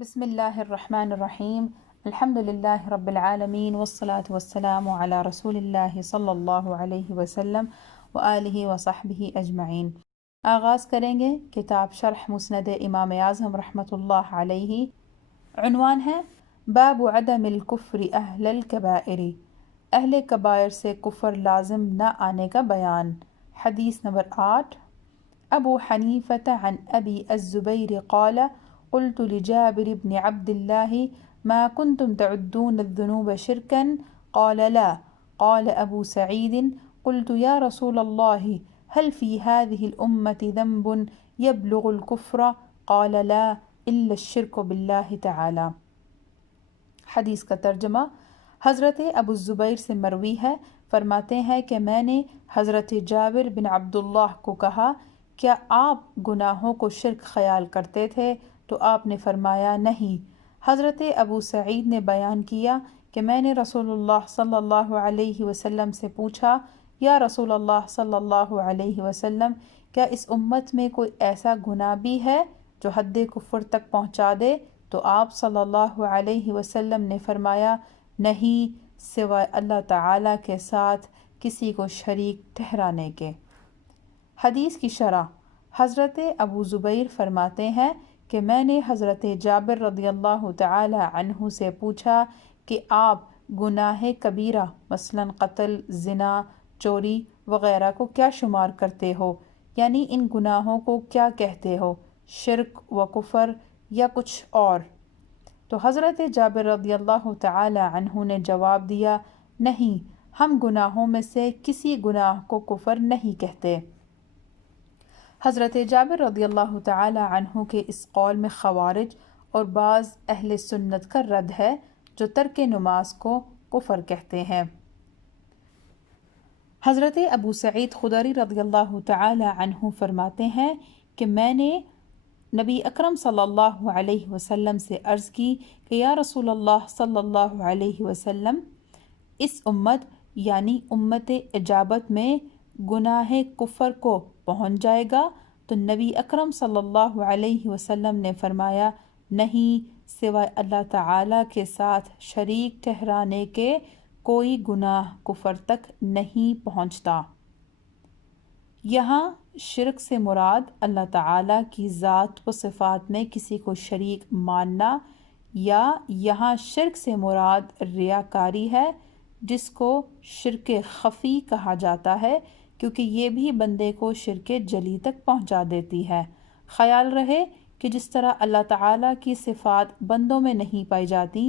بسم الله الرحمن الرحیم الحمد للہ رب العالمین والصلاة والسلام علی رسول اللہ صلی اللہ علیہ وسلم وآلہ وصحبہ اجمعین۔ آغاز کریں گے کتاب شرح مسند امام اعظم رحمۃ اللہ علیہ۔ عنوان ہے باب عدم الکفر اہل الکبائر، اہل کبائر سے کفر لازم نہ آنے کا بیان۔ حدیث نمبر 8۔ ابو حنیفۃ عن ابی الزبیر قال قلت لجابر بن عبد الله ما كنتم تعدون الذنوب شركا قال لا قال أبو سعيد قلت يا رسول الله هل في هذه الأمة ذنب يبلغ الكفر قال لا إلا الشرك بالله تعالى۔ حدیث کا ترجمہ۔ حضرت ابو الزبیر سے مروی ہے، فرماتے ہیں کہ میں نے حضرت جابر بن عبداللہ کو کہا کیا آپ گناہوں کو شرک خیال کرتے تھے؟ تو آپ نے فرمایا نہیں۔ حضرت ابو سعید نے بیان کیا کہ میں نے رسول اللہ صلی اللہ علیہ وسلم سے پوچھا یا رسول اللہ صلی اللہ علیہ وسلم کیا اس امت میں کوئی ایسا گناہ بھی ہے جو حد کفر تک پہنچا دے؟ تو آپ صلی اللہ علیہ وسلم نے فرمایا نہیں سوائے اللہ تعالیٰ کے ساتھ کسی کو شریک ٹھہرانے کے۔ حدیث کی شرح۔ حضرت ابو زبیر فرماتے ہیں کہ میں نے حضرت جابر رضی اللہ تعالی عنہ سے پوچھا کہ آپ گناہ کبیرہ مثلا قتل، زنا، چوری وغیرہ کو کیا شمار کرتے ہو، یعنی ان گناہوں کو کیا کہتے ہو، شرک و کفر یا کچھ اور؟ تو حضرت جابر رضی اللہ تعالی عنہ نے جواب دیا نہیں، ہم گناہوں میں سے کسی گناہ کو کفر نہیں کہتے۔ حضرت جابر رضی اللہ تعالی عنہ کے اس قول میں خوارج اور بعض اہل سنت کا رد ہے جو ترک نماز کو کفر کہتے ہیں۔ حضرت ابو سعید خدری رضی اللہ تعالی عنہ فرماتے ہیں کہ میں نے نبی اکرم صلی اللہ علیہ وسلم سے عرض کی کہ یا رسول اللہ صلی اللہ علیہ وسلم اس امت یعنی امت اجابت میں گناہ کفر کو پہنچ جائے گا؟ تو نبی اکرم صلی اللہ علیہ وسلم نے فرمایا نہیں سوائے اللہ تعالیٰ کے ساتھ شریک ٹھہرانے کے کوئی گناہ کفر تک نہیں پہنچتا۔ یہاں شرک سے مراد اللہ تعالیٰ کی ذات و صفات میں کسی کو شریک ماننا، یا یہاں شرک سے مراد ریاکاری ہے جس کو شرک خفی کہا جاتا ہے کیونکہ یہ بھی بندے کو شرک جلی تک پہنچا دیتی ہے۔ خیال رہے کہ جس طرح اللہ تعالیٰ کی صفات بندوں میں نہیں پائی جاتی،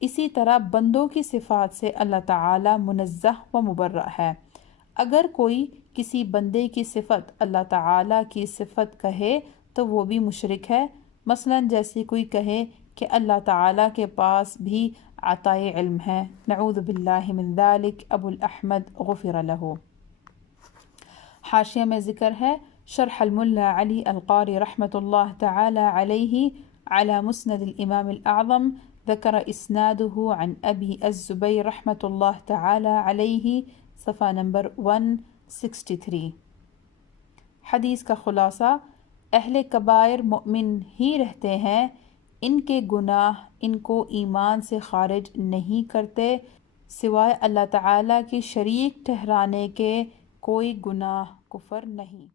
اسی طرح بندوں کی صفات سے اللہ تعالیٰ منزہ و مبرأ ہے۔ اگر کوئی کسی بندے کی صفت اللہ تعالیٰ کی صفت کہے تو وہ بھی مشرک ہے، مثلا جیسے کوئی کہے کہ اللہ تعالیٰ کے پاس بھی عطائے علم ہے، نعوذ باللہ من ذالک، ابو الاحمد غفر لہ۔ حاشیہ میں ذکر ہے شرح الملا علی القاری رحمۃ اللہ تعالی علیہ علی مسند الامام الاعظم، ذکر اسنادہ عن ابی الزبیر رحمۃ اللہ تعالی علیہ، صفحہ نمبر 163۔ حدیث کا خلاصہ، اہل کبائر مؤمن ہی رہتے ہیں، ان کے گناہ ان کو ایمان سے خارج نہیں کرتے، سوائے اللہ تعالیٰ کی شریک ٹھہرانے کے کوئی گناہ کفر نہیں۔